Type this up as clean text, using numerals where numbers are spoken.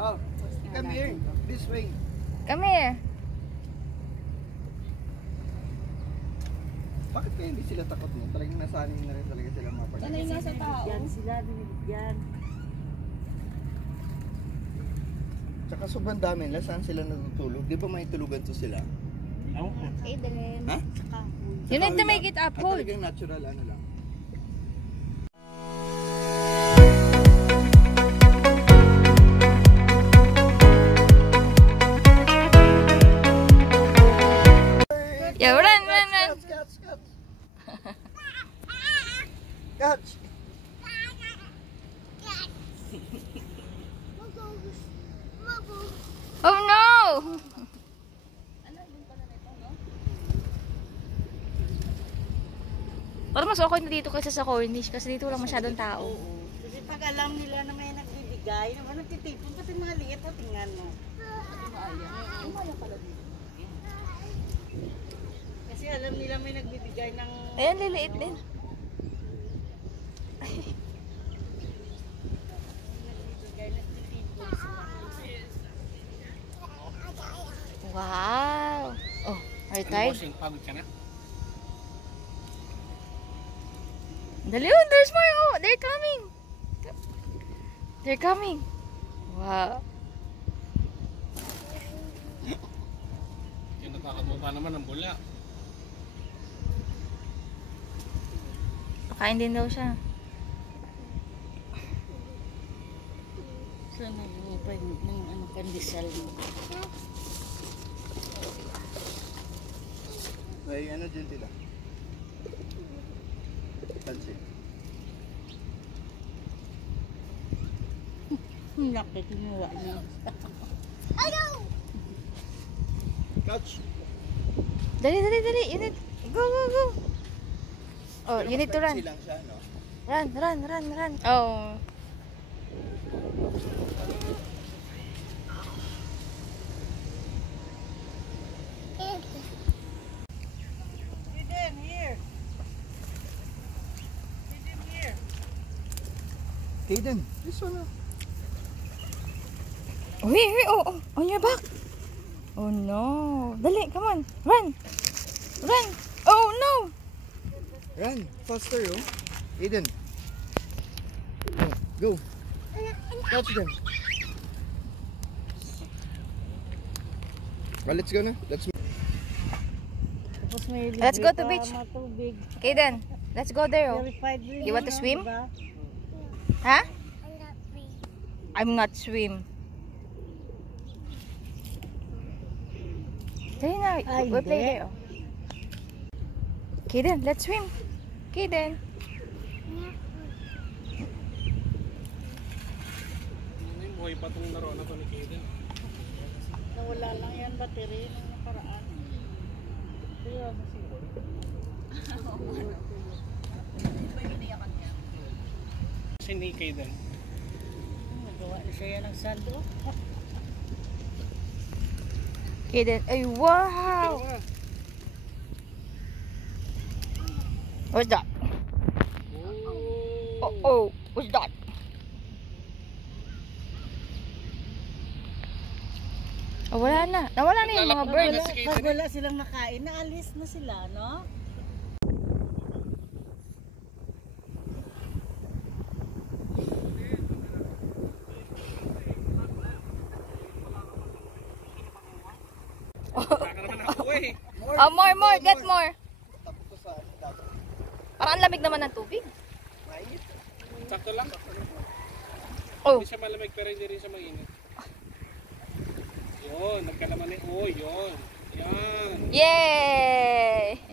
Oh, come here. This way. Come here. Bakit kaya hindi sila takot mo? Talagang nasanay na rin talaga sila mapag. Sanay nga sa tao. Yan sila, binibigyan. Tsaka sobrang dami nila. Saan sila natutulog? Di ba may tulugan to sila? Eh, dalhin. Ha? Saka. You need to make it up, At hold. talagang natural ano lang. Yeah, run, run, run. Catch. Catch. Oh no! Parang mas okay na dito kaysa sa Cornish kasi dito walang masyadong tao. Oo. Kasi pag alam nila na may nagbibigay, naman nagtitipon, pati mga liit o tingnan mo. Umaya pala dito. Kasi alam nila may nagbibigay ng... Ayan, liliit din. Nagbibigay, nagtitipon sila. Wow! Oh, are you tired? Pagod ka na? Dali, oh, there's more. Oh, they're coming. They're coming. Wow. Yung nakakatuwa naman ng bula. Kain din daw siya. So, nag-upay ng ano, pandesal mo. Ay, ano dyan sila? Pansin. Laki, kinuha niya. Catch. Dali. You need... Go. Oh, you need to run. Silang siya, no? Run. Oh. Eden, here. Eden, here. Kaden, this one. Oh, here. Oh, on your back. Oh no. Dali, come on. Run. Oh no. Run, faster, oh. Aiden. Go. Catch them. Well, let's go na. Tapos may Let's go to beach. Matubig. Okay then. Let's go there. Oh. Purified rin You want to yun, swim? diba? Huh? I'm not swim. Dali na. Ay, We'll play hindi. there. Oh. Okay then, let's swim. Okay then. Ano yung buhay pa itong laro na ito ni Kaden? Nawala lang yan, battery nung nakaraan. Kaya Kasi ni Kaden. nagawa na siya ng sando. Okay then. Ay, wow. What's that? Oh, what's that? Oh, wala na. Nawala na yung mga birds. Pag wala silang makain, naalis na sila, no? Baka naman ako eh. Oh, more. Get more. Parang ang lamig naman ng tubig. Sakto lang. Oh. Hindi siya malamig pero hindi rin siya mainit. Yun, nagkalaman eh. Oh, yun. Yan. Yay!